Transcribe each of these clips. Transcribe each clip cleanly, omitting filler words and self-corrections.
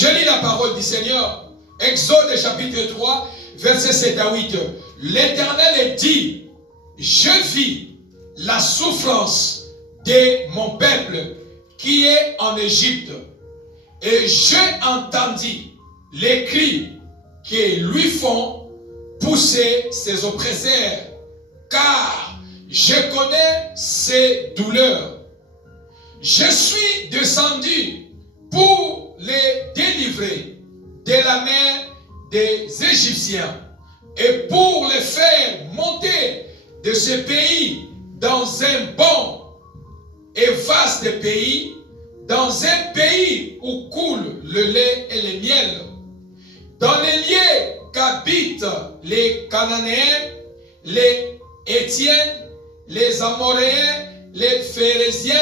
Je lis la parole du Seigneur. Exode chapitre 3, versets 7 à 8. L'Éternel dit, je vis la souffrance de mon peuple qui est en Égypte. Et j'ai entendu les cris qui lui font pousser ses oppresseurs, car je connais ses douleurs. Je suis descendu pour les délivrer de la main des Égyptiens et pour les faire monter de ce pays dans un bon et vaste pays, dans un pays où coule le lait et le miel, dans les lieux qu'habitent les Cananéens, les Hétiens, les Amoréens, les Phérésiens,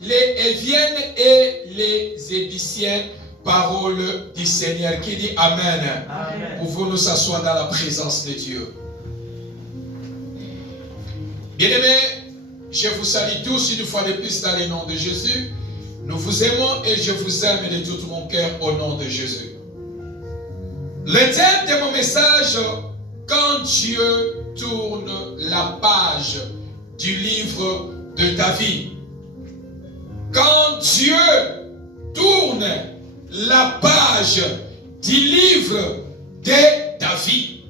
les Éviennes et les Ébiciens. Parole du Seigneur qui dit Amen. Amen. Pouvons nous s'asseoir dans la présence de Dieu. Bien-aimés, je vous salue tous une fois de plus dans le nom de Jésus. Nous vous aimons et je vous aime de tout mon cœur au nom de Jésus. Le thème de mon message, quand Dieu tourne la page du livre de ta vie. Quand Dieu tourne la page du livre de ta vie.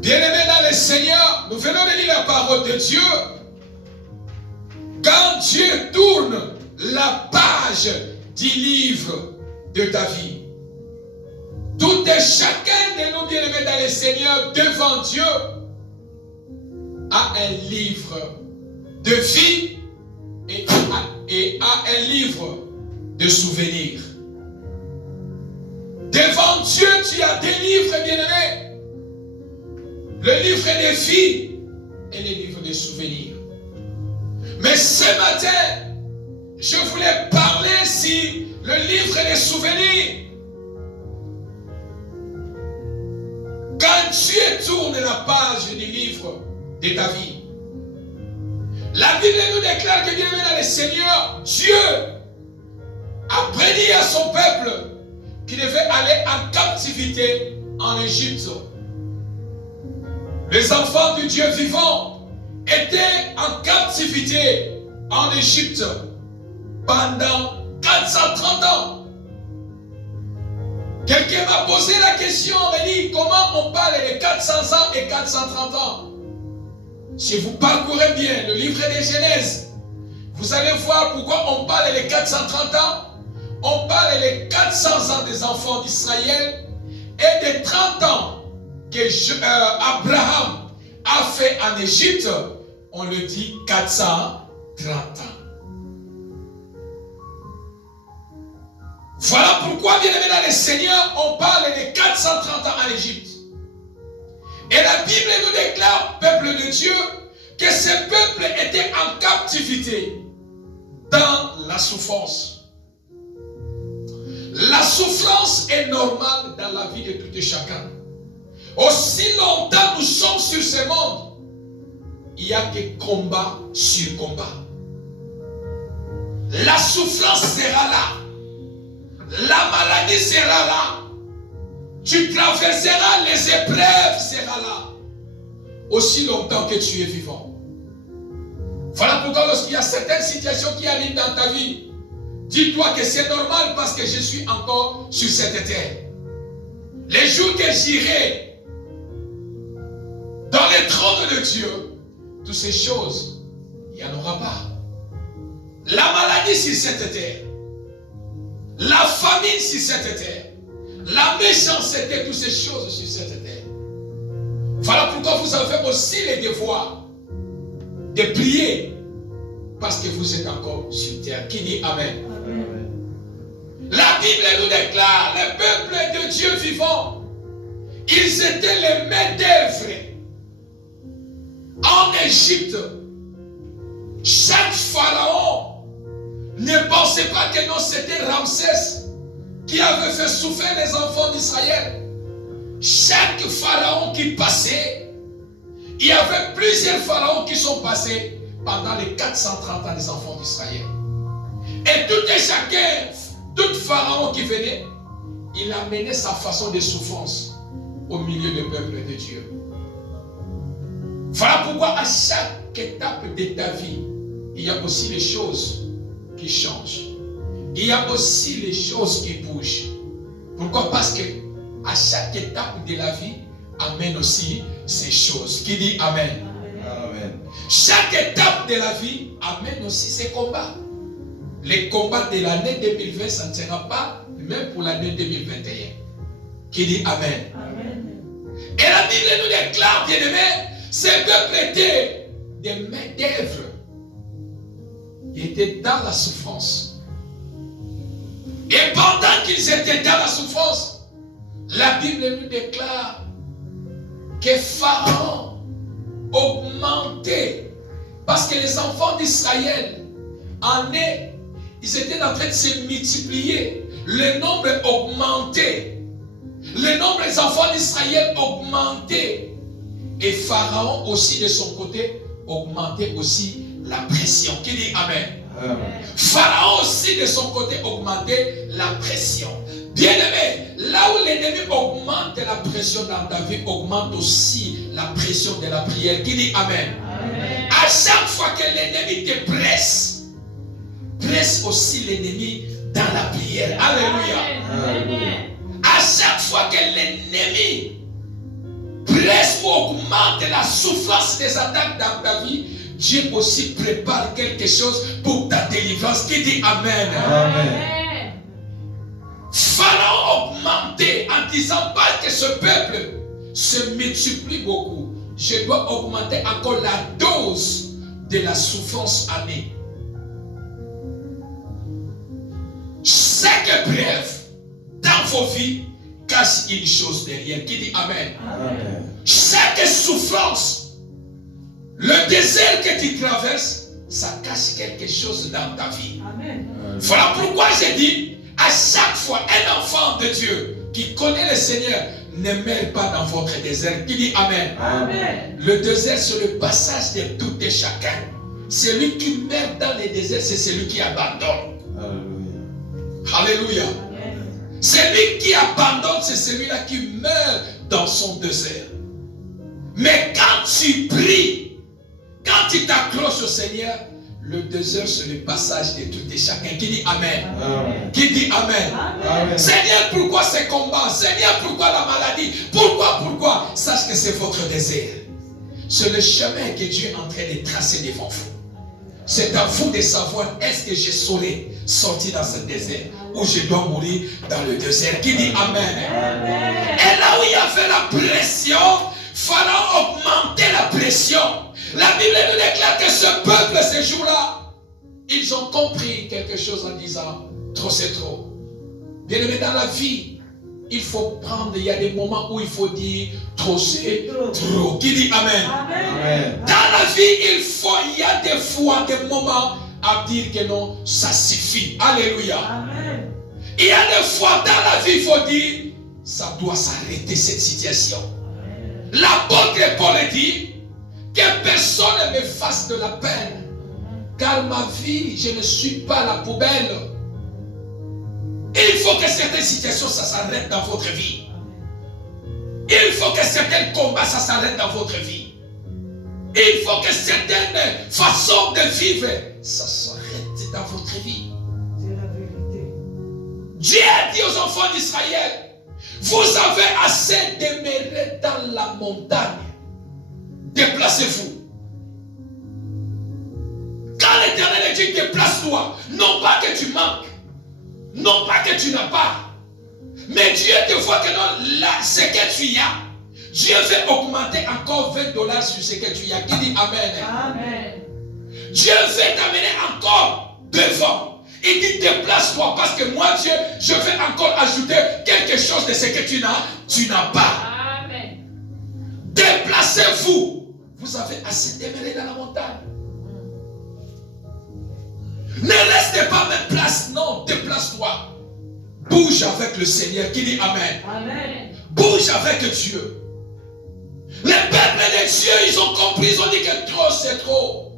Bien-aimés dans le Seigneur, nous venons de lire la parole de Dieu. Quand Dieu tourne la page du livre de ta vie. Tout et chacun de nous, bien-aimés dans le Seigneur, devant Dieu, a un livre de vie et a un livre de souvenirs. Devant Dieu, tu as des livres, bien-aimés. Le livre des vie et le livre des souvenirs. Mais ce matin, je voulais parler sur le livre des souvenirs. Quand Dieu tourne la page du livre de ta vie, la Bible nous déclare que bien aimé dans le Seigneur, Dieu a prédit à son peuple qu'il devait aller en captivité en Égypte. Les enfants du Dieu vivant étaient en captivité en Égypte pendant 430 ans. Quelqu'un m'a posé la question, m'a dit comment on parle de 400 ans et 430 ans. Si vous parcourez bien le livre des Genèse, vous allez voir pourquoi on parle de 430 ans. On parle de 400 ans des enfants d'Israël et des 30 ans que Abraham a fait en Égypte. On le dit 430 ans. Voilà pourquoi, bien aimé dans le Seigneur, on parle de 430 ans en Égypte. Et la Bible nous déclare, peuple de Dieu, que ce peuple était en captivité dans la souffrance. La souffrance est normale dans la vie de tout et chacun. Aussi longtemps nous sommes sur ce monde, il n'y a que combat sur combat. La souffrance sera là. La maladie sera là. Tu traverseras les épreuves, sera là. Aussi longtemps que tu es vivant. Voilà pourquoi lorsqu'il y a certaines situations qui arrivent dans ta vie, dis-toi que c'est normal parce que je suis encore sur cette terre. Les jours que j'irai dans les trônes de Dieu, toutes ces choses, il n'y en aura pas. La maladie sur cette terre, la famine sur cette terre, la méchanceté, toutes ces choses sur cette terre. Voilà pourquoi vous avez aussi le devoir de prier parce que vous êtes encore sur terre. Qui dit Amen? Amen. La Bible nous déclare, le peuple de Dieu vivant, ils étaient les maîtres-d'œuvre en Égypte. Chaque pharaon ne pensait pas que non, c'était Ramsès qui avait fait souffrir les enfants d'Israël. Chaque pharaon qui passait, il y avait plusieurs pharaons qui sont passés pendant les 430 ans des enfants d'Israël. Et tout et chacun tout pharaon qui venait, il amenait sa façon de souffrance au milieu du peuple de Dieu. Voilà pourquoi à chaque étape de ta vie, il y a aussi les choses qui changent. Il y a aussi les choses qui bougent. Pourquoi? Parce que à chaque étape de la vie amène aussi ces choses. Qui dit Amen? Amen. Chaque étape de la vie amène aussi ces combats. Les combats de l'année 2020, ça ne sera pas même pour l'année 2021. Qui dit Amen? Amen. Et la Bible nous déclare, bien-aimés, ces peuples étaient des mains-d'œuvre. Ils étaient dans la souffrance. Et pendant qu'ils étaient dans la souffrance, la Bible nous déclare que Pharaon augmentait. Parce que les enfants d'Israël, en année, ils étaient en train de se multiplier. Le nombre augmentait. Le nombre des enfants d'Israël augmentait. Et Pharaon aussi de son côté augmentait aussi la pression. Qui dit Amen? Amen. Pharaon aussi de son côté augmentait la pression. Bien-aimé, là où l'ennemi augmente la pression dans ta vie, augmente aussi la pression de la prière. Qui dit Amen? Amen. À chaque fois que l'ennemi te presse, presse aussi l'ennemi dans la prière. Alléluia. Amen. À chaque fois que l'ennemi presse ou augmente la souffrance des attaques dans ta vie, Dieu aussi prépare quelque chose pour ta délivrance. Qui dit Amen? Amen. Pharaon augmentait en disant pas que ce peuple se multiplie beaucoup. Je dois augmenter encore la dose de la souffrance année. Chaque épreuve dans vos vies cache une chose derrière. Qui dit Amen? Amen. Chaque souffrance, le désert que tu traverses, ça cache quelque chose dans ta vie. Amen. Voilà pourquoi j'ai dit, à chaque fois, un enfant de Dieu qui connaît le Seigneur ne meurt pas dans votre désert. Qui dit Amen? Amen. Le désert, c'est le passage de tout et chacun. Celui qui meurt dans le désert, c'est celui qui abandonne. Alléluia. Alléluia. Celui qui abandonne, c'est celui-là qui meurt dans son désert. Mais quand tu pries, quand tu t'accroches au Seigneur, le désert, c'est le passage de tout et chacun. Qui dit Amen? Amen. Qui dit Amen? Amen. Seigneur, pourquoi ces combats? Seigneur, pourquoi la maladie? Pourquoi? Sache que c'est votre désert. C'est le chemin que Dieu est en train de tracer devant vous. C'est à vous de savoir, est-ce que je saurai sortir dans ce désert ou je dois mourir dans le désert. Qui dit Amen? Amen. Et là où il y avait la pression, Pharaon augmentait la pression. La Bible nous déclare que ce peuple, ces jours-là, ils ont compris quelque chose en disant, trop c'est trop. Bien aimé, dans la vie, il faut prendre, il y a des moments où il faut dire, trop c'est trop. Qui dit Amen? Amen. Dans la vie, il y a des fois, des moments à dire que non, ça suffit. Alléluia. Amen. Il y a des fois dans la vie, il faut dire, ça doit s'arrêter cette situation. L'apôtre Paul dit que personne ne me fasse de la peine, car ma vie, je ne suis pas la poubelle. Il faut que certaines situations, ça s'arrête dans votre vie. Il faut que certains combats, ça s'arrête dans votre vie. Il faut que certaines façons de vivre, ça s'arrête dans votre vie. C'est la vérité. Dieu a dit aux enfants d'Israël, vous avez assez demeuré dans la montagne. Déplacez-vous. Quand l'Éternel dit déplace-toi, non pas que tu manques, non pas que tu n'as pas, mais Dieu te voit que non, là, ce que tu as, Dieu veut augmenter encore $20 sur ce que tu as. Qui dit Amen? Amen. Dieu veut t'amener encore devant. Il dit déplace-toi parce que moi Dieu, je vais encore ajouter quelque chose de ce que tu n'as pas. Amen. Déplacez-vous. Vous avez assez demeuré dans la montagne. Ne restez pas même place, non, déplace-toi. Bouge avec le Seigneur. Qui dit Amen? Amen. Bouge avec Dieu. Les peuples de Dieu, ils ont compris, ils ont dit que trop c'est trop.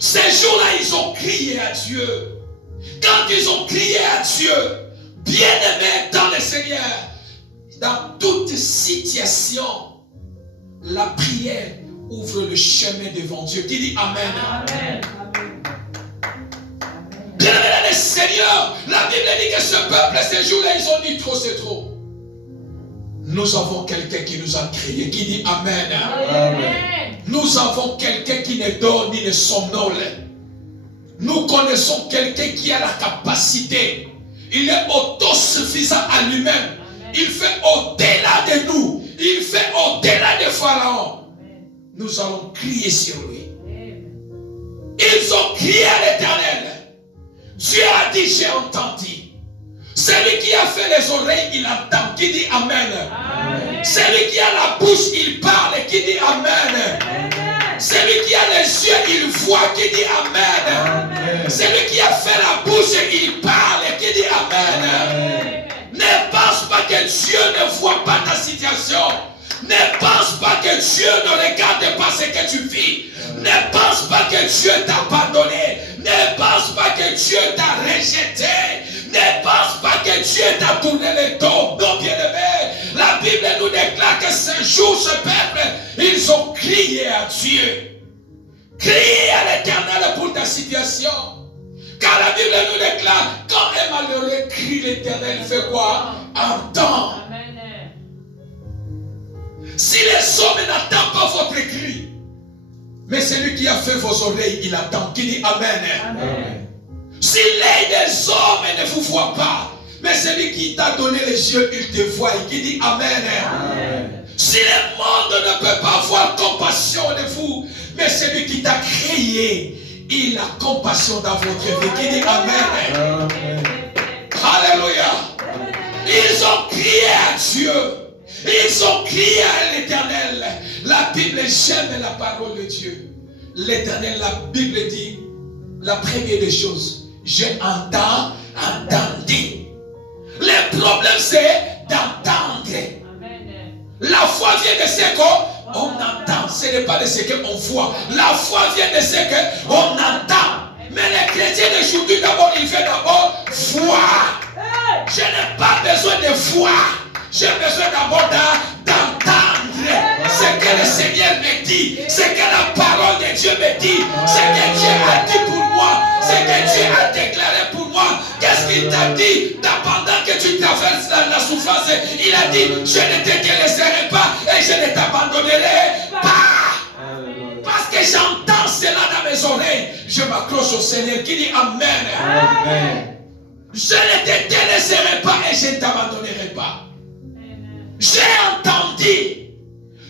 Ces jours-là, ils ont crié à Dieu. Quand ils ont crié à Dieu, Bien-aimé dans le Seigneur, dans toute situation, la prière ouvre le chemin devant Dieu. Qui dit Amen? Amen. Bien-aimé dans le Seigneur, la Bible dit que ce peuple, ces jours-là, ils ont dit trop, c'est trop. Nous avons quelqu'un qui nous a créé. Qui dit Amen? Amen. Nous avons quelqu'un qui ne dort ni ne somnole. Nous connaissons quelqu'un qui a la capacité. Il est autosuffisant à lui-même. Il fait au-delà de nous. Il fait au-delà de Pharaon. Nous allons crier sur lui. Ils ont crié à l'Éternel. Dieu a dit, j'ai entendu. Celui qui a fait les oreilles, il entend. Qui dit Amen? Amen. Celui qui a la bouche, il parle. Qui dit Amen? Amen. Celui qui a les yeux, il voit. Qui dit Amen? Amen. Celui qui a fait la bouche, il parle. Qui dit Amen? Amen. Ne pense pas que Dieu ne voit pas ta situation. Ne pense pas que Dieu ne regarde pas ce que tu vis. Ne pense pas que Dieu t'a abandonné. Ne pense pas que Dieu t'a rejeté. Ne pense pas que Dieu t'a tourné le dos. Non, bien-aimé. La Bible nous déclare que ce jour, ce peuple, ils ont crié à Dieu. Criez à l'Éternel pour ta situation. Car la Bible nous déclare, quand un malheureux crie, l'Éternel fait quoi? Entend. Si les hommes n'attendent pas votre cri, mais celui qui a fait vos oreilles, il attend. Qui dit Amen? Amen. Si l'œil des hommes ne vous voit pas, mais celui qui t'a donné les yeux, il te voit. Et qui dit Amen? Amen. Si le monde ne peut pas avoir compassion de vous, mais celui qui t'a créé, il a compassion dans votre vie. Qui dit Amen? Amen. Alléluia. Ils ont crié à Dieu. Ils ont crié à l'Éternel. La Bible, j'aime la parole de Dieu. L'Éternel, la Bible dit, la première des choses, j'ai entendu. Le problème, c'est d'entendre. La foi vient de ce qu'on entend. Ce n'est pas de ce qu'on voit. La foi vient de ce qu'on entend. Mais les chrétiens d'aujourd'hui, d'abord, il fait d'abord voir. Je n'ai pas besoin de voir. J'ai besoin d'abord d'entendre ce que le Seigneur me dit, ce que la parole de Dieu me dit, ce que Dieu a dit pour moi, ce que Dieu a déclaré pour moi. Qu'est-ce qu'il t'a dit pendant que tu traverses la souffrance? Il a dit, je ne te laisserai pas et je ne t'abandonnerai pas. Parce que j'entends cela dans mes oreilles. Je m'accroche au Seigneur qui dit Amen. Amen. Je ne te laisserai pas et je ne t'abandonnerai pas. J'ai entendu.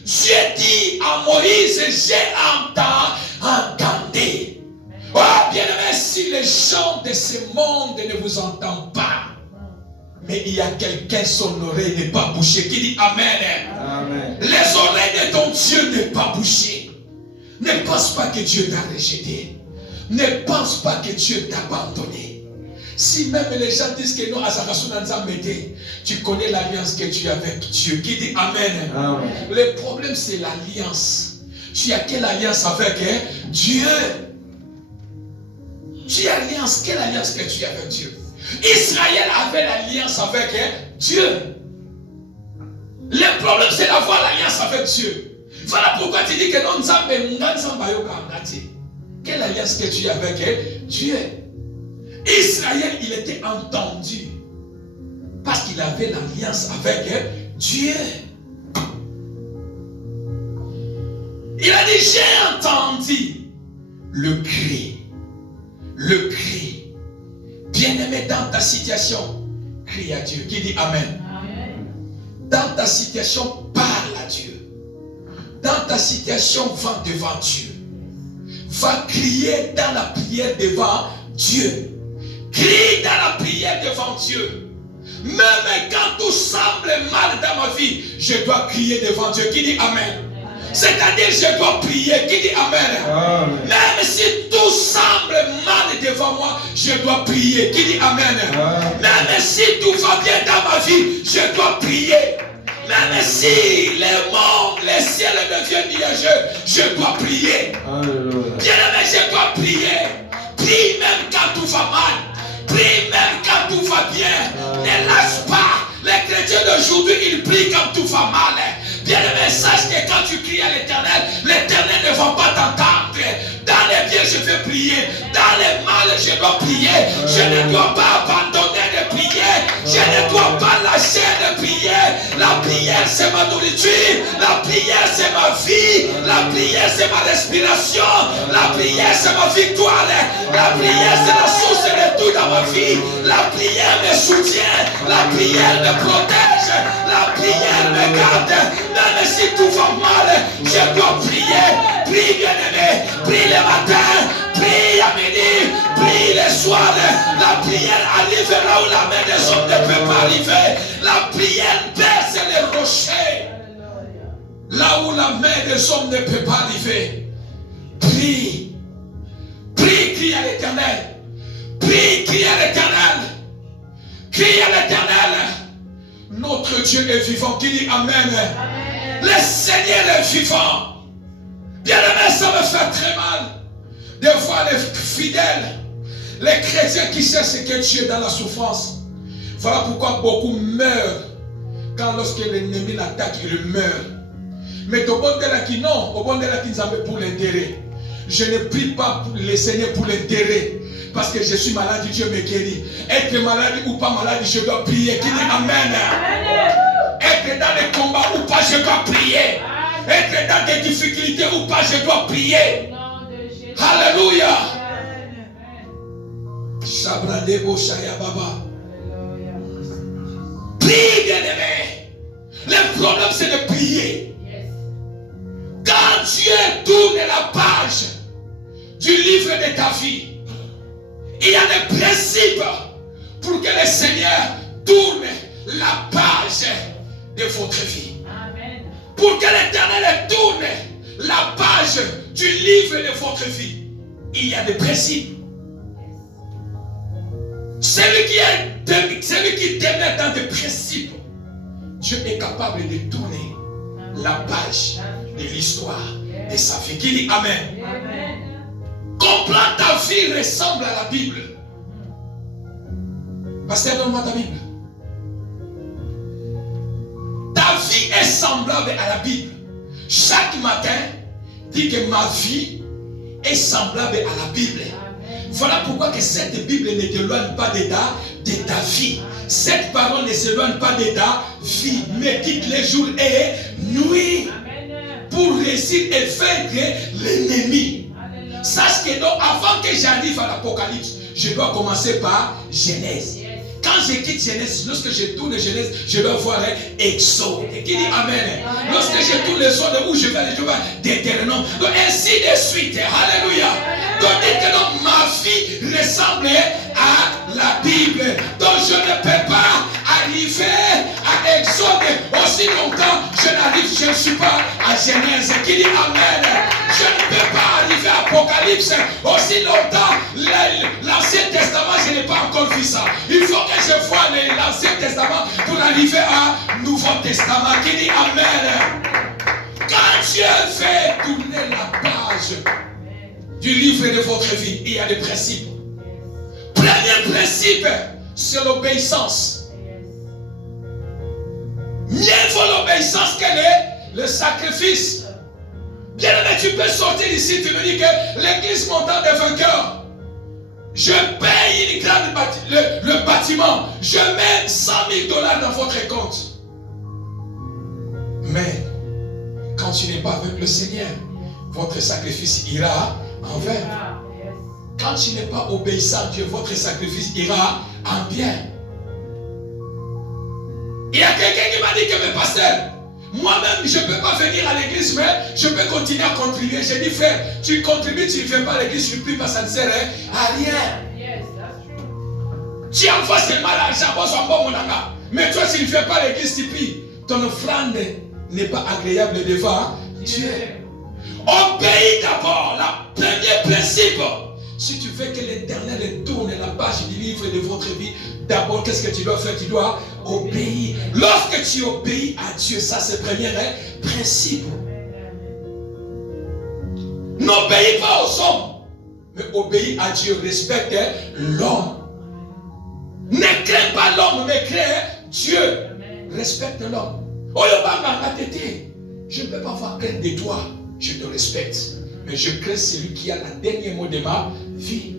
Dieu dit à Moïse, j'ai entendu. Oh, bien-aimé, si les gens de ce monde ne vous entendent pas, mais il y a quelqu'un, son oreille n'est pas bouchée, qui dit Amen. Amen. Les oreilles de ton Dieu n'est pas bouchées. Ne pense pas que Dieu t'a rejeté. Ne pense pas que Dieu t'a abandonné. Si même les gens disent que non, tu connais l'alliance que tu as avec Dieu. Qui dit Amen. Amen. Le problème, c'est l'alliance. Tu as quelle alliance avec Dieu? Tu as alliance. Quelle alliance que tu as avec Dieu? Israël avait l'alliance avec Dieu. Le problème, c'est d'avoir l'alliance avec Dieu. Voilà pourquoi tu dis que non, quelle alliance que tu as avec Dieu? Israël, il était entendu parce qu'il avait l'alliance avec Dieu. Il a dit, j'ai entendu le cri. Le cri. Bien-aimé, dans ta situation, crie à Dieu. Qui dit Amen. Amen. Dans ta situation, parle à Dieu. Dans ta situation, va devant Dieu. Va crier dans la prière devant Dieu. Crie dans la prière devant Dieu. Même quand tout semble mal dans ma vie, je dois crier devant Dieu. Qui dit Amen? C'est-à-dire, je dois prier. Qui dit Amen? Amen. Même si tout semble mal devant moi, je dois prier. Qui dit Amen? Amen. Même si tout va bien dans ma vie, je dois prier. Même si le monde, les ciels deviennent nuageux, je dois prier. Alléluia. Bien-aimé, je dois prier. Prie même quand tout va mal. Prie même quand tout va bien. Ne lâche pas. Les chrétiens d'aujourd'hui, ils prient quand tout va mal. Bien-aimé, sache que quand tu cries à l'Éternel ne va pas t'entendre. Dans les biens, je vais prier. Dans les mal, je dois prier. Je ne dois pas abandonner de prier. Je ne dois pas lâcher de prier. La prière, c'est ma nourriture. La prière, c'est ma vie. La prière, c'est ma respiration. La prière, c'est ma victoire. La prière, c'est la source de tout dans ma vie. La prière me soutient. La prière me protège. La prière me garde. Même si tout va mal, je dois prier. Prie, bien-aimé. Prie le matin. Prie à midi. Prie le soir. La prière arrive là où la main des hommes ne peut pas arriver. La prière perce les rochers. Là où la main des hommes ne peut pas arriver. Prie. Prie, crie à l'Éternel. Prie, crie à l'Éternel. Crie à l'Éternel. Notre Dieu est vivant. Qui dit Amen. Amen. Le Seigneur est vivant. Bien-aimé, ça me fait très mal de voir les fidèles, les chrétiens qui cherchent que Dieu est dans la souffrance. Voilà pourquoi beaucoup meurent. Quand lorsque l'ennemi l'attaque, il meurt. Mais au bon de la qui non, au bon de la qui nous a mis pour l'intérêt. Je ne prie pas pour le Seigneur pour l'intérêt. Parce que je suis malade, Dieu me guérit. Être malade ou pas malade, je dois prier. Qui dit Amen. Être dans les combats ou pas, je dois prier. Être dans des difficultés ou pas, je dois prier. Alléluia. Prie, bien-aimé. Le problème, c'est de prier. Quand Dieu tourne la page du livre de ta vie, il y a des principes pour que le Seigneur tourne la page de votre vie. Amen. Pour que l'Éternel tourne la page du livre de votre vie, il y a des principes. Celui qui demeure dans des principes, Dieu est capable de tourner la page de l'histoire de sa vie. Qui dit Amen. Amen. Comprends, ta vie ressemble à la Bible. Pasteur, donne-moi ta Bible. Ta vie est semblable à la Bible. Chaque matin, dis que ma vie est semblable à la Bible. Voilà pourquoi que cette Bible ne t'éloigne pas de ta vie. Cette parole ne s'éloigne pas de ta vie. Médite les jours et nuit pour réussir et vaincre l'ennemi. Sache que donc, avant que j'arrive à l'Apocalypse, je dois commencer par Genèse. Quand je quitte Genèse, lorsque je tourne Genèse, je dois voir Exode. Qui dit Amen. Lorsque je tourne Exode, où je vais aller, je vais Deutéronome. Donc ainsi de suite. Alléluia. Donc dites que donc, ma vie ressemble à la Bible. Donc je ne peux pas arriver à Exode aussi longtemps. Je ne suis pas à Genèse. Qui dit Amen. Je ne peux pas arriver à Apocalypse aussi longtemps. L'Ancien Testament, je n'ai pas encore vu ça. Il faut que je vois l'Ancien Testament pour arriver à Nouveau Testament. Qui dit Amen. Quand Dieu fait tourner la page du livre de votre vie, il y a des principes. Premier principe, c'est l'obéissance. Mieux vaut l'obéissance que le sacrifice. Bien aimé, tu peux sortir ici, tu me dis que l'église montant des vainqueurs, je paye une grande le bâtiment, je mets $100 000 dans votre compte. Mais quand tu n'es pas avec le Seigneur, votre sacrifice ira en vain. Quand tu n'es pas obéissant à Dieu, votre sacrifice ira en bien. Il y a quelqu'un qui m'a dit que mes pasteurs, moi-même, je ne peux pas venir à l'église, mais je peux continuer à contribuer. J'ai dit, frère, tu contribues, tu ne viens pas à l'église, tu ne pries pas, ça ne sert à rien. Tu envoies seulement l'argent, mais toi, si tu ne viens pas à l'église, tu pries. Ton offrande n'est pas agréable devant Dieu. Obéis d'abord, le premier principe. Si tu veux que l'Éternel tourne la page du livre de votre vie, d'abord, qu'est-ce que tu dois faire? Tu dois obéir. Lorsque tu obéis à Dieu, ça c'est le premier principe. N'obéis pas aux hommes, mais obéis à Dieu, respecte l'homme. Ne crains pas l'homme, mais crains Dieu. Respecte l'homme. Je ne peux pas avoir crainte de toi. Je te respecte. Mais je crains celui qui a le dernier mot de ma vie.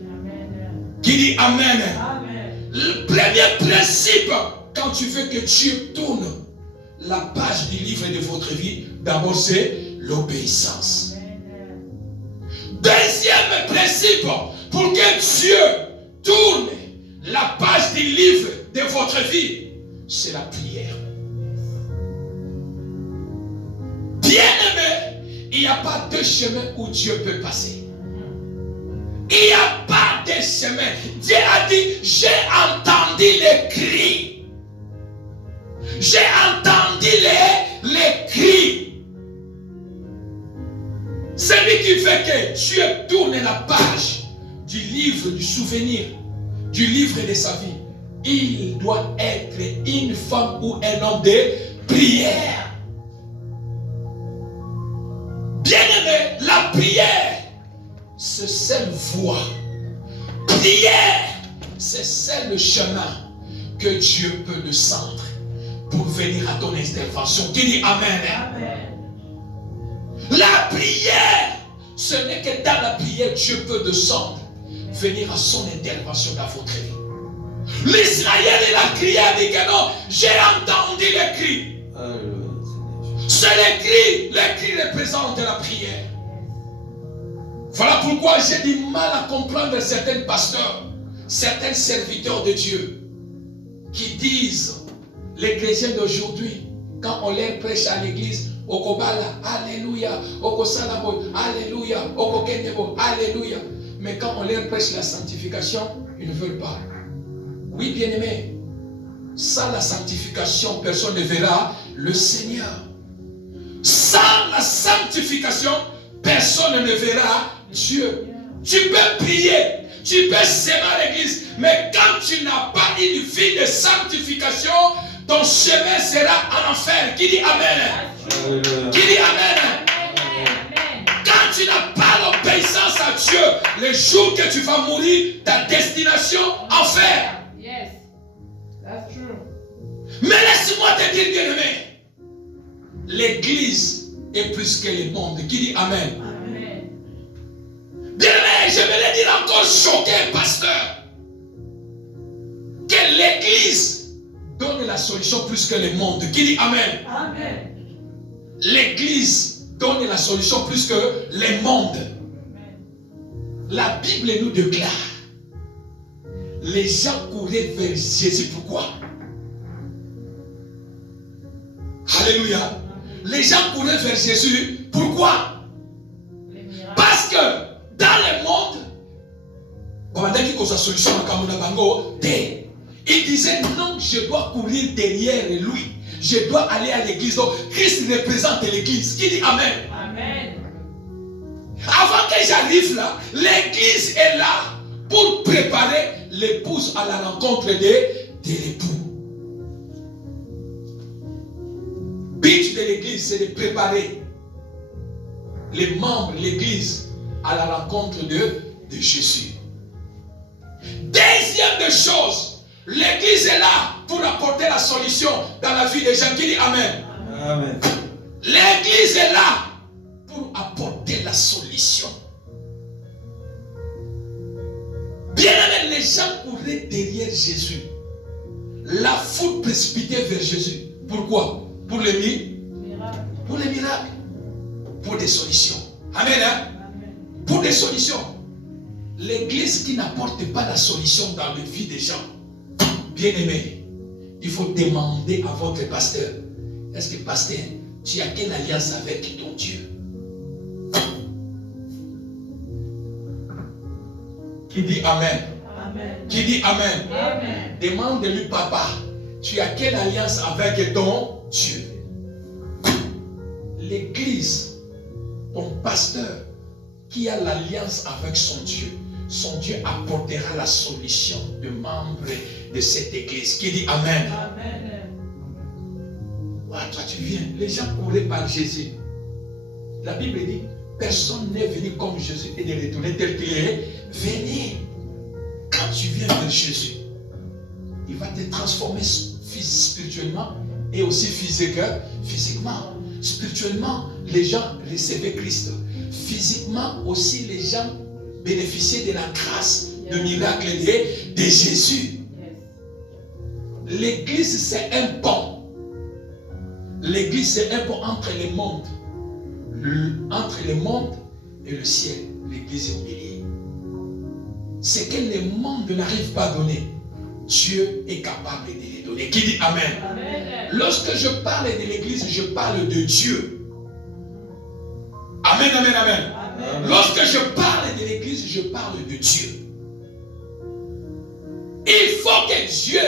Qui dit Amen. Le premier principe, quand tu veux que Dieu tourne la page du livre de votre vie, d'abord c'est l'obéissance. Deuxième principe, pour que Dieu tourne la page du livre de votre vie, c'est la prière. Bien-aimé, il n'y a pas deux chemins où Dieu peut passer. Il n'y a pas de chemin. Dieu a dit, j'ai entendu les cris. J'ai entendu les cris. Celui qui fait que Dieu tourne la page du livre du souvenir, du livre de sa vie, il doit être une femme ou un homme de prière. Bien-aimé, la prière, c'est seule voie. Prière, c'est seul chemin que Dieu peut descendre pour venir à ton intervention. Qui dit Amen. Amen. La prière, ce n'est que dans la prière Dieu peut descendre, venir à son intervention dans votre vie. L'Israël, il a crié, a dit que non, j'ai entendu les cris. C'est les cris représentent la prière. Voilà pourquoi j'ai du mal à comprendre certains pasteurs, certains serviteurs de Dieu qui disent, les chrétiens d'aujourd'hui, quand on leur prêche à l'église, Okobala, Alléluia, Okosalabo, Alléluia, Okokenebo, Alléluia. Mais quand on leur prêche la sanctification, ils ne veulent pas. Oui, bien-aimé, sans la sanctification, personne ne verra le Seigneur. Sans la sanctification, personne ne verra Dieu. Tu peux prier, tu peux s'aimer à l'église, mais quand tu n'as pas une vie de sanctification, ton chemin sera en enfer. Qui dit Amen? Qui dit Amen? Quand tu n'as pas l'obéissance à Dieu, le jour que tu vas mourir, ta destination, enfer. Yes, that's true. Mais laisse-moi te dire, bien-aimé, l'église est plus que le monde. Qui dit Amen? Amen. Bien-aimé, je vais le dire encore choqué, pasteur, que l'église donne la solution plus que le monde. Qui dit Amen? Amen. L'église donne la solution plus que le monde. La Bible nous déclare, les gens couraient vers Jésus. Pourquoi? Alléluia. Les gens couraient vers Jésus. Pourquoi? Parce que dans le monde, il disait non, je dois courir derrière lui. Je dois aller à l'église. Donc Christ représente l'église. Qui dit Amen? Amen. Avant que j'arrive là, l'église est là pour préparer l'épouse à la rencontre de l'époux. But de l'église, c'est de préparer les membres de l'église à la rencontre de Jésus. Deuxième des choses, l'église est là pour apporter la solution dans la vie des gens. Qui dit Amen? Amen. L'église est là pour apporter la solution. Bien aimé, les gens couraient derrière Jésus. La foule précipitait vers Jésus. Pourquoi? Pour les miracles. Pour les miracles. Pour des solutions. Amen, hein? Amen. Pour des solutions. L'église qui n'apporte pas la solution dans la vie des gens, bien aimé, il faut demander à votre pasteur, est-ce que pasteur, tu as quelle alliance avec ton Dieu? Qui dit Amen? Amen. Qui dit Amen? Amen. Demande-lui, papa, tu as quelle alliance avec ton Dieu? L'église, ton pasteur, qui a l'alliance avec son Dieu apportera la solution de membres de cette église. Qui dit Amen? Amen. Voilà, toi tu viens, les gens couraient par Jésus. La Bible dit, personne n'est venu comme Jésus et de retourner tel qu'il est venu. Quand tu viens vers Jésus, il va te transformer spirituellement et aussi physiquement. Spirituellement, les gens recevaient Christ. Physiquement aussi, les gens bénéficiaient de la grâce, de miracle de Jésus. L'église, c'est un pont. L'église, c'est un pont entre les mondes. Entre le monde et le ciel. L'église est au milieu. Ce que le monde n'arrive pas à donner, Dieu est capable de les donner. Qui dit Amen? Amen. Lorsque je parle de l'église, je parle de Dieu. Amen, amen, amen. Amen. Lorsque je parle de l'église, je parle de Dieu. Il faut que Dieu,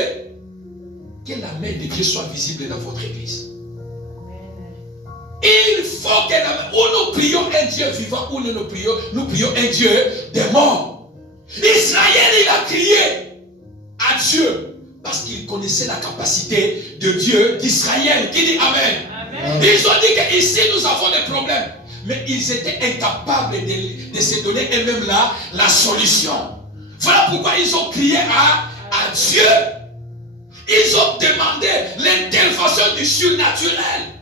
que la main de Dieu soit visible dans votre église. Il faut que ou nous prions un Dieu vivant, ou nous prions un Dieu des morts. Israël, il a crié à Dieu parce qu'il connaissait la capacité de Dieu d'Israël. Qui dit Amen? Amen. Ils ont dit qu'ici nous avons des problèmes. Mais ils étaient incapables de se donner eux-mêmes la solution. Voilà pourquoi ils ont crié à Dieu. Ils ont demandé l'intervention du surnaturel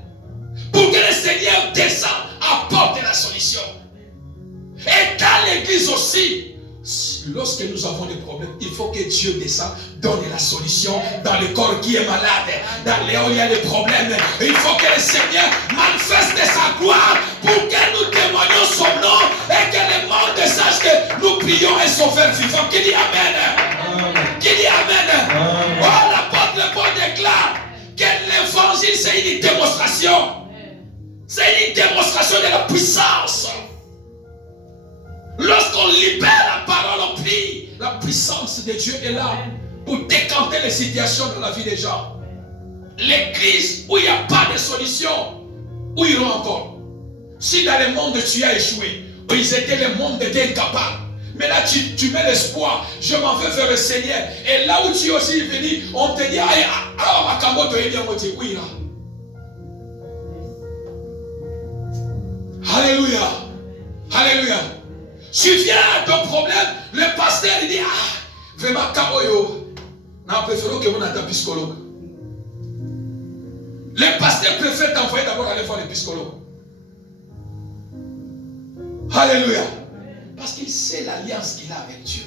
pour que le Seigneur descende, apporte la solution. Et dans l'église aussi, lorsque nous avons des problèmes, il faut que Dieu descende, donne la solution dans le corps qui est malade, dans là où il y a des problèmes. Il faut que le Seigneur manifeste sa gloire pour que nous témoignions son nom et que le monde sache que nous prions un sauveur vivant. Qui dit Amen? Qui dit Amen? Oh, l'apôtre Paul déclare que l'évangile c'est une démonstration. C'est une démonstration de la puissance. Lorsqu'on libère la parole, on prie. La puissance de Dieu est là pour décanter les situations dans la vie des gens. L'église où il n'y a pas de solution, où ils iront encore? Si dans le monde tu as échoué, où ils étaient, le monde était incapable. Mais là tu mets l'espoir, je m'en vais vers le Seigneur. Et là où tu es aussi venu, on te dit, oui là. Alléluia. Alléluia. Tu viens à ton problème, le pasteur il dit, vraiment, Kaboyo, n'a préféré que vous n'ayez un psychologue. Le pasteur préfère t'envoyer d'abord aller voir le psychologue. Alléluia. Parce qu'il sait l'alliance qu'il a avec Dieu.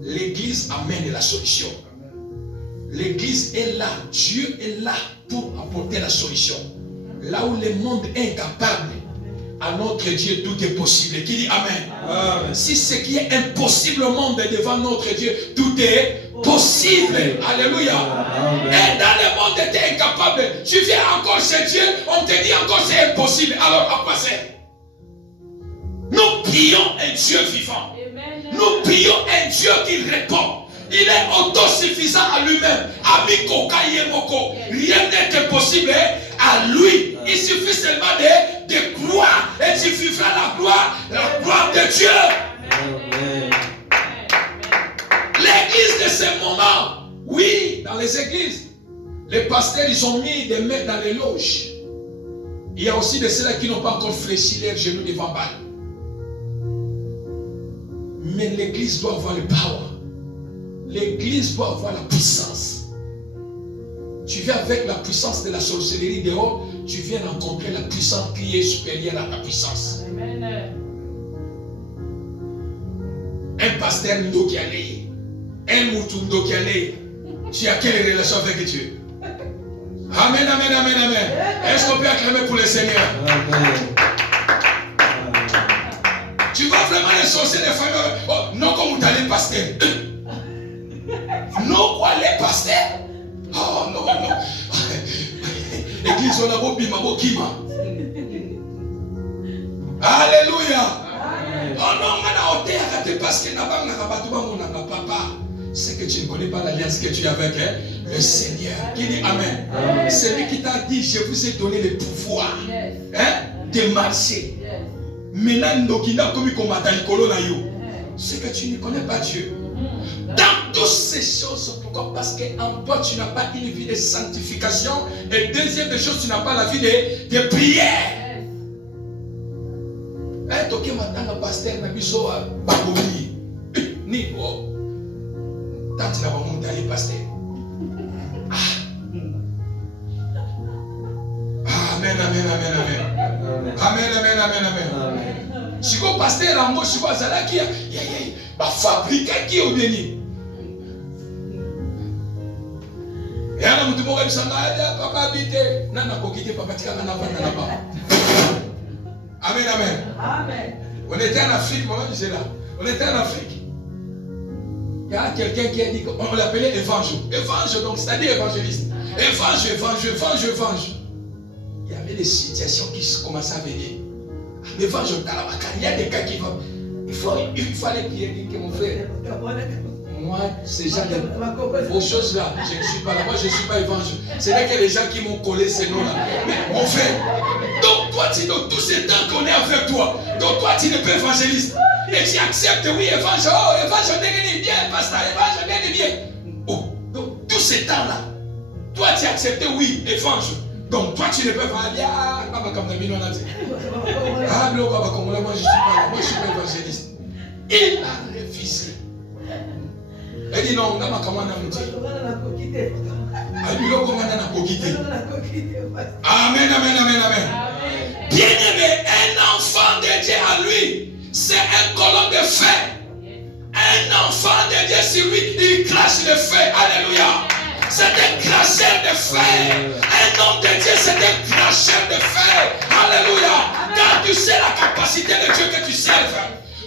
L'église amène la solution. L'église est là. Dieu est là pour apporter la solution. Là où le monde est incapable, à notre Dieu, tout est possible. Qui dit Amen? Amen. Si ce qui est impossible au monde est devant notre Dieu, tout est possible. Alléluia. Amen. Et dans le monde, tu es incapable. Tu viens encore chez Dieu, on te dit encore c'est impossible. Alors à quoi c'est? Nous prions un Dieu vivant. Amen. Nous prions un Dieu qui répond. Il est autosuffisant à lui-même. Rien n'est impossible à lui. Il suffit seulement de croire. Et tu vivras la gloire de Dieu. Amen. L'église de ce moment, oui, dans les églises, les pasteurs, ils ont mis des mains dans les loges. Il y a aussi de ceux-là qui n'ont pas encore fléchi leurs genoux devant Baal. Mais l'église doit avoir le power. L'église doit avoir la puissance. Tu viens avec la puissance de la sorcellerie dehors, tu viens rencontrer la puissance qui est supérieure à ta puissance. Amen. Un pasteur Ndokiale, un moutou Ndokiale, tu as quelle relation avec Dieu? Amen, amen, amen, amen. Est-ce qu'on peut acclamer pour le Seigneur? Amen. Tu vas vraiment les sorciers des familles. Oh, non, comme vous allez pasteur. Non, quoi, les pasteurs? Oh, non, non. Église, on a beau bima, beau kima. Alléluia. Oh non, maintenant, on t'est arrêté parce que papa. C'est que tu ne connais pas l'alliance que tu as avec le Seigneur. Qui dit Amen. Amen. C'est lui qui t'a dit, je vous ai donné le pouvoir de marcher. Maintenant, c'est que tu ne connais pas Dieu. Dans toutes ces choses, pourquoi? Parce qu'en toi, tu n'as pas une vie de sanctification. Et deuxième des choses, tu n'as pas la vie de prière. Toké maintenant, le pasteur n'a pas de bagoumi. Ni, oh. Tant qu'il a pas monté les pasteurs. amen. Si vous pasteur Rambo, si vous allez qui va fabriquer qui au béni. Et alors, nous devons papa habiter. Nana kokite papa tika na vanda na ba. Amen, amen. Amen. On était en Afrique, maman disait là. On était en Afrique. Il y a quelqu'un qui a dit qu'on l'appelait évangile. Évangile, donc c'est-à-dire évangéliste. Évangile. Il y avait des situations qui commençaient à venir. L'évangile, il y a des cas qui vont. Il fallait prier, dire que mon frère. Moi, ces gens vos choses là, je ne suis pas là. Moi, je ne suis pas évangile. C'est là que les gens qui m'ont collé ces noms-là. Mais mon frère, donc toi, dans tous ces temps qu'on est avec toi, donc toi, tu n'es pas évangéliste. Et tu acceptes, oui, évangile. Oh, évangile, n'est bien, pasteur, évangile, n'est bien. Oh, donc tous ces temps-là, toi, tu acceptes, oui, évangile. Donc toi, tu ne peux pas dire, ah, comme David, on a dit. Ah, moi, je ne suis pas là. Moi, je ne suis pas évangéliste. Il a refusé. Elle dit non, on a ma commande à me dire. Amen. Bien aimé, un enfant de Dieu à lui, c'est un colonne de feu. Un enfant de Dieu sur lui, il crache le feu. Alléluia. C'est un cracheur de feu. Un homme de Dieu, c'est un cracheur de feu. Alléluia. Car tu sais la capacité de Dieu que tu serves.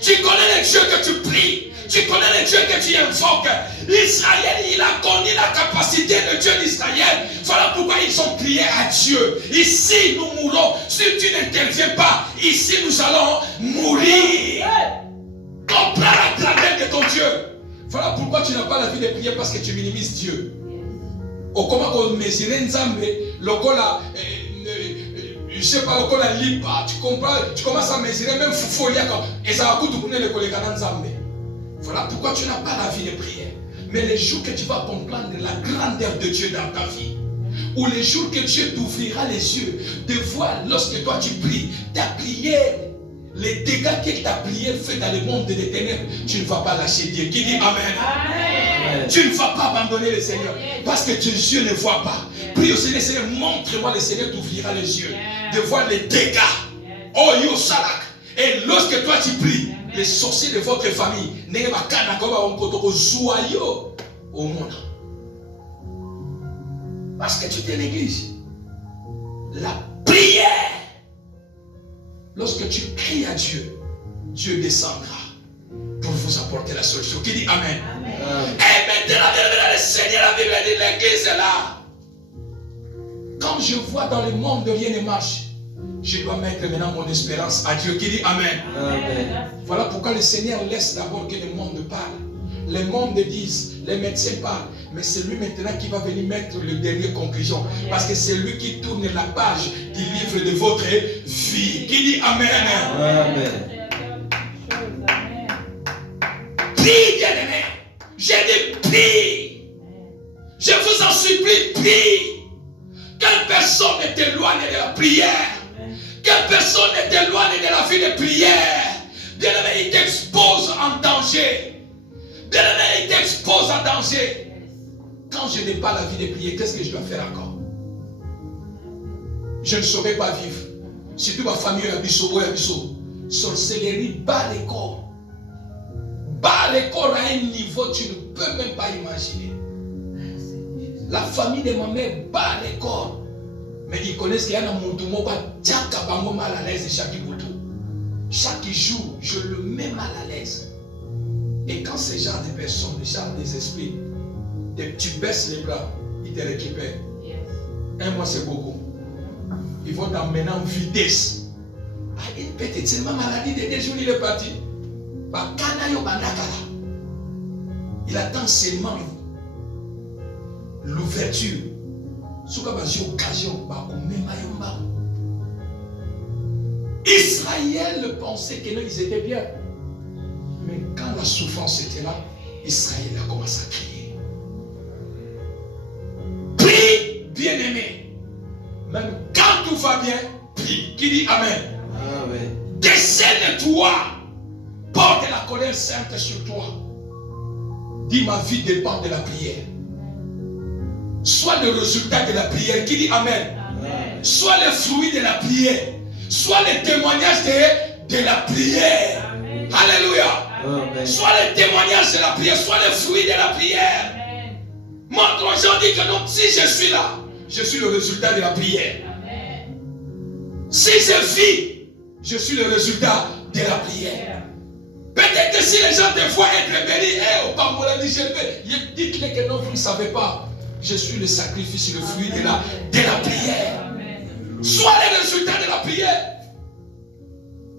Tu connais les dieux que tu pries. Tu connais les dieux que tu invoques. Israël, il a connu la capacité de Dieu d'Israël. Voilà pourquoi ils ont prié à Dieu. Ici, nous mourrons. Si tu n'interviens pas, ici, nous allons mourir. Comprends la grandeur de ton Dieu. Voilà pourquoi tu n'as pas la vie de prier, parce que tu minimises Dieu. Au comment qu'on mesure Nzambe, lokola, je sais pas, lokola lipa, tu comprends, tu commences à mesurer même Foufolia, et ça va coûter le collègue Nzambe. Voilà pourquoi tu n'as pas la vie de prière. Mais les jours que tu vas comprendre la grandeur de Dieu dans ta vie, ou les jours que Dieu t'ouvrira les yeux, de voir lorsque toi tu pries, ta prière, les dégâts que ta prière fait dans le monde des ténèbres, tu ne vas pas lâcher Dieu. Qui dit Amen? Amen. Tu ne vas pas abandonner le Seigneur parce que Dieu ne voit pas. Prie au Seigneur, Seigneur, montre-moi, le Seigneur t'ouvrira les yeux de voir les dégâts. Oh yo salak. Et lorsque toi tu pries, les sorciers de votre famille, au monde. Parce que tu t'es l'église. La prière. Lorsque tu cries à Dieu, Dieu descendra pour vous apporter la solution. Qui dit Amen? Amen. Et maintenant, le Seigneur, la Bible dit, l'église est là. Quand je vois dans le monde de rien ne marche, je dois mettre maintenant mon espérance à Dieu. Qui dit Amen. Amen. Voilà pourquoi le Seigneur laisse d'abord que le monde parle. Les mondes disent, les médecins parlent, mais c'est lui maintenant qui va venir mettre le dernier conclusion. Parce que c'est lui qui tourne la page du livre de votre vie. Qui dit Amen. Amen. Prie, bien-aimé. J'ai dit prie. Je vous en supplie, prie. Que personne ne t'éloigne de la prière. Que personne ne t'éloigne de la vie de prière. Bien-aimé, il t'expose en danger. Bien-aimé, il t'expose en danger. Quand je n'ai pas la vie de prière, qu'est-ce que je dois faire encore? Je ne saurais pas vivre. Surtout ma famille à Bissau, sorcellerie, bas les corps. Bas les corps à un niveau, tu ne peux même pas imaginer. La famille de ma mère, bas les corps. Mais ils connaissent qu'il y a un monde qui est mal à l'aise chaque jour. Chaque jour, je le mets mal à l'aise. Et quand ces genre de personnes, les gens des esprits, tu baisses les bras, ils te récupèrent. Un mois, c'est beaucoup. Ils vont t'emmener en vitesse. Une petite seulement maladie de 2 jours, il est parti. Il attend seulement l'ouverture. Israël pensait que non, ils étaient bien. Mais quand la souffrance était là, Israël a commencé à crier. Prie, bien-aimé. Même quand tout va bien, prie. Qui dit Amen? Amen. Décède-toi. Porte la colère sainte sur toi. Dis, ma vie dépend de la prière. Soit le résultat de la prière. Qui dit Amen? Amen. Soit le fruit de la prière. soit le témoignage de la prière. Amen. Alléluia. Amen. Soit le témoignage de la prière, soit le fruit de la prière. Amen. Montre aux gens, dit que non, si je suis là, je suis le résultat de la prière. Amen. Si je vis, je suis le résultat de la prière. Peut-être que si les gens te voient être bénis, au Pambola dit, dites-les que non, vous ne savez pas. Je suis le sacrifice, le fruit de la prière. Amen. Soit les résultats de la prière.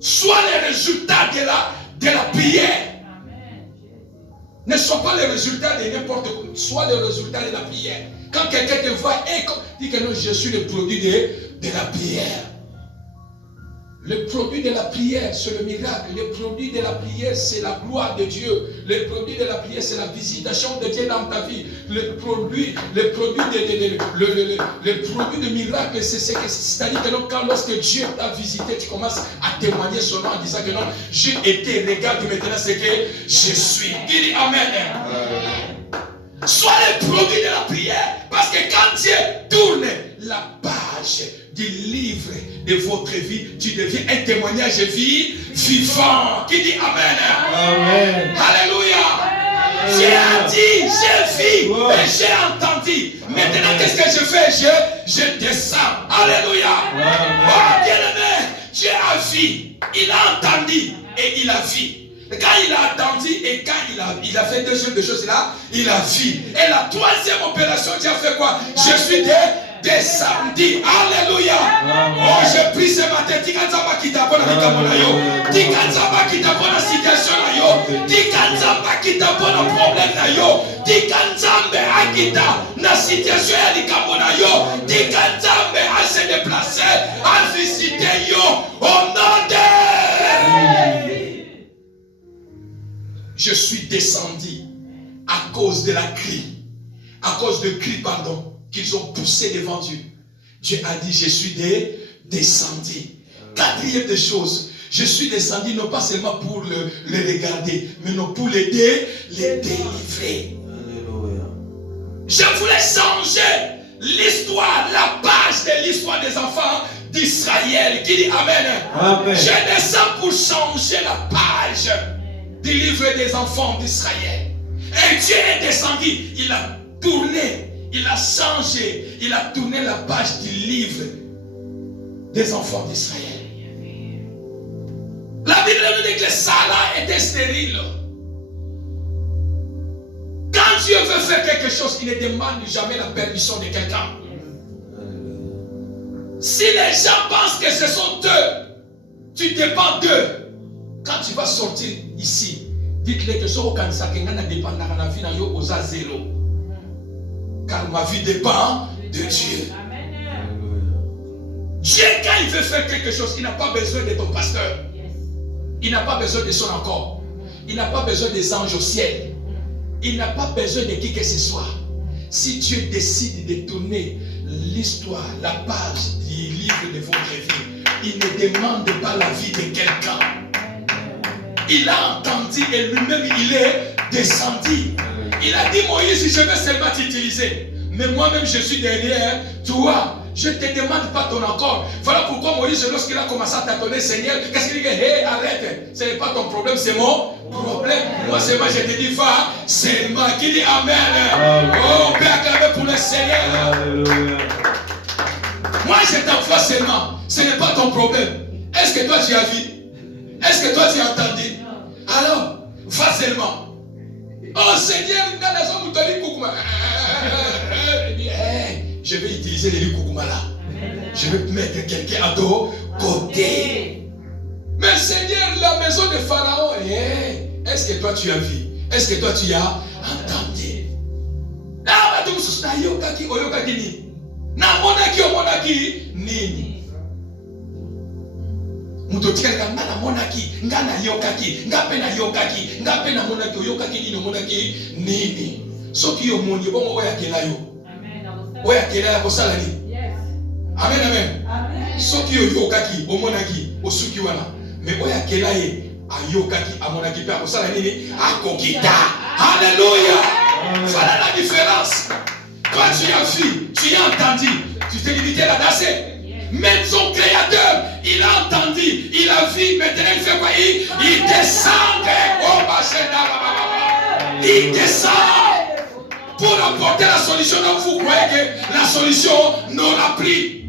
Soit les résultats de la prière. Amen. Ne soient pas les résultats de n'importe quoi. Soit les résultats de la prière. Quand quelqu'un te voit, dit que non, je suis le produit de la prière. Le produit de la prière, c'est le miracle. Le produit de la prière, c'est la gloire de Dieu. Le produit de la prière, c'est la visitation de Dieu dans ta vie. Le produit de miracle, c'est-à-dire que non, lorsque Dieu t'a visité, tu commences à témoigner son nom en disant que non, j'ai été, regarde maintenant ce que je suis. Il dit Amen. Sois le produit de la prière, parce que quand Dieu tourne la page du livre de votre vie, tu deviens un témoignage vivant. Qui dit Amen. Amen. Alléluia. J'ai dit, j'ai vu et j'ai entendu. Maintenant, qu'est-ce que je fais? Je descends. Alléluia. Oh, bien-aimé, Dieu a vu, il a entendu et il a vu. Quand il a attendu et quand il a fait deuxième de choses là, il a vu. Et la troisième opération, Dieu a fait quoi? Je suis descendu. Alléluia. Oh, je prie ce matin. Tikanzamba qui t'apprend à Mikamona yo. Tikanzamba qui t'apprend à situation na yo. Tikanzamba qui t'apprend à problème na yo. Tikanzamba a kita na situation ya Mikamona yo. Tikanzamba a se déplacer, a visiter yo. Au nom de je suis descendu à cause de la cri. À cause de cri, pardon, qu'ils ont poussé devant Dieu. Dieu a dit, je suis descendu. Quatrième des choses, je suis descendu non pas seulement pour le regarder, mais non pour les délivrer. Alléluia. Je voulais changer l'histoire, la page de l'histoire des enfants d'Israël. Qui dit Amen. Amen. Je descends pour changer la page du livre des enfants d'Israël. Et Dieu est descendu, il a tourné, il a changé, il a tourné la page du livre des enfants d'Israël. La Bible nous dit que Sarah était stérile. Quand Dieu veut faire quelque chose, il ne demande jamais la permission de quelqu'un. Si les gens pensent que ce sont eux, tu dépends d'eux. Quand tu vas sortir ici, dites-les que ce ne dépend pas de la vie aux zéro. Car ma vie dépend de Dieu. Dieu, quand il veut faire quelque chose, il n'a pas besoin de ton pasteur. Il n'a pas besoin de son accord. Il n'a pas besoin des anges au ciel. Il n'a pas besoin de qui que ce soit. Si Dieu décide de tourner l'histoire, la page du livre de votre vie, il ne demande pas la vie de quelqu'un. Il a entendu et lui-même il est descendu. Il a dit Moïse, je vais seulement t'utiliser. Mais moi-même je suis derrière toi. Je ne te demande pas ton accord. Voilà pourquoi Moïse, lorsqu'il a commencé à t'attendre, Seigneur, qu'est-ce qu'il dit? Hé, arrête. Ce n'est pas ton problème, c'est mon problème. Moi seulement je te dis, va seulement. Qui dit Amen. Oh, on peut acclamer pour le Seigneur. Alléluia. Moi je t'envoie seulement. Ce n'est pas ton problème. Est-ce que toi tu as vu? Est-ce que toi tu as entendu? Alors, va seulement. Oh Seigneur, je vais utiliser les koukouma là. Je vais mettre quelqu'un à ton côté. Mais Seigneur, la maison de Pharaon, est-ce que toi tu as vu? Est-ce que toi tu as entendu? Nini. Mutotikanga ngana monaki ngana yokaki ngape na yokaki ngape na monaki oyokaki nini monaki nini soki yo moni bongo oya kelayo oya kelaya kosala ni amen amen soki yo yokaki omonaki osuki wana mais oya kelaye ayokaki amonaki pe akosala nini akokita. Alléluia. Voilà la différence. Toi tu as vu, tu as entendu, tu t'es limité à danser, mais son créateur il a entendu, il a vu, maintenant il fait quoi? Il descend. Il descend pour apporter la solution. Donc vous croyez que la solution n'aura pris.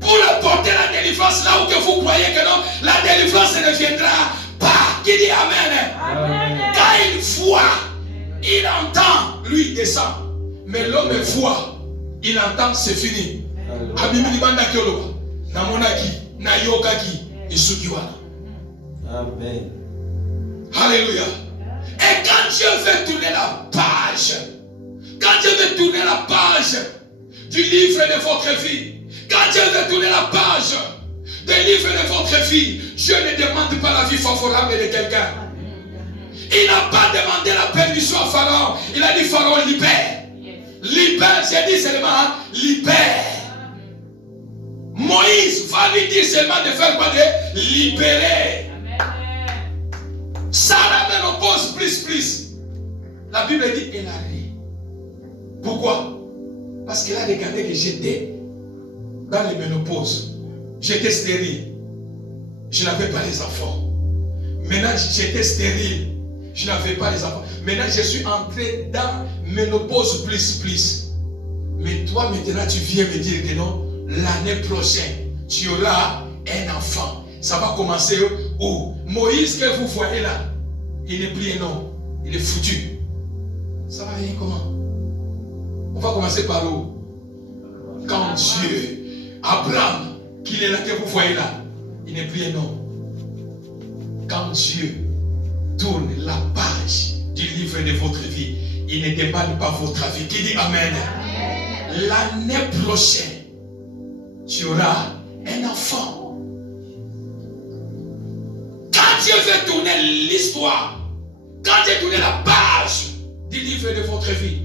Pour apporter la délivrance là où que vous croyez que non, la délivrance ne viendra pas. Qui dit Amen? Amen. Quand il voit, il entend, lui il descend. Mais l'homme voit, il entend, c'est fini. Amen. Alléluia. Et quand Dieu veut tourner la page, quand Dieu veut tourner la page du livre de votre vie, quand Dieu veut tourner la page du livre de votre vie, Dieu ne demande pas la vie favorable de quelqu'un. Il n'a pas demandé la permission à Pharaon. Il a dit Pharaon, libère. Libère, j'ai dit seulement libère. Moïse va lui dire seulement de faire quoi? De libérer. Sarah ménopause plus. La Bible dit elle a ri. Pourquoi? Parce qu'elle a regardé que j'étais dans les ménopauses. J'étais stérile. Je n'avais pas les enfants. Maintenant j'étais stérile. Je n'avais pas les enfants. Maintenant je suis entré dans ménopause plus. Mais toi maintenant tu viens me dire que non, l'année prochaine tu auras un enfant. Ça va commencer où? Moïse que vous voyez là, il n'est plus un homme, il est foutu. Ça va venir comment? On va commencer par où? Quand Dieu, Abraham, qu'il est là que vous voyez là, il n'est plus un homme. Quand Dieu tourne la page du livre de votre vie, il ne demande pas votre avis. Qui dit Amen? L'année prochaine, tu auras un enfant. Quand Dieu veut tourner l'histoire, quand Dieu tourne la page du livre de votre vie,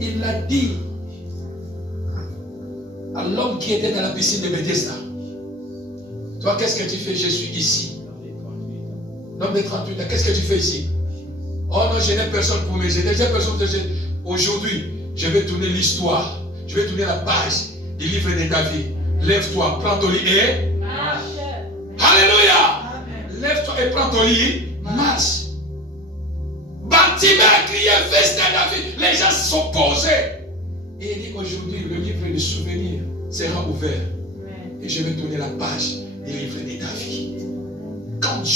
il l'a dit à l'homme qui était dans la piscine de Bethesda. Toi, qu'est-ce que tu fais? Je suis ici. L'homme de 38 ans, qu'est-ce que tu fais ici? Oh non, je n'ai personne pour m'aider. J'ai personne pour t'aider. Aujourd'hui, je vais tourner l'histoire. Je vais tourner la page du livre de ta vie. Lève-toi, prends ton lit et marche. Alléluia. Lève-toi et prends ton lit, marche. Bartimée criait, fils de David. Les gens se sont posés. Et il dit aujourd'hui, le livre de souvenirs sera ouvert. Et je vais tourner la page du livre de ta vie. Quand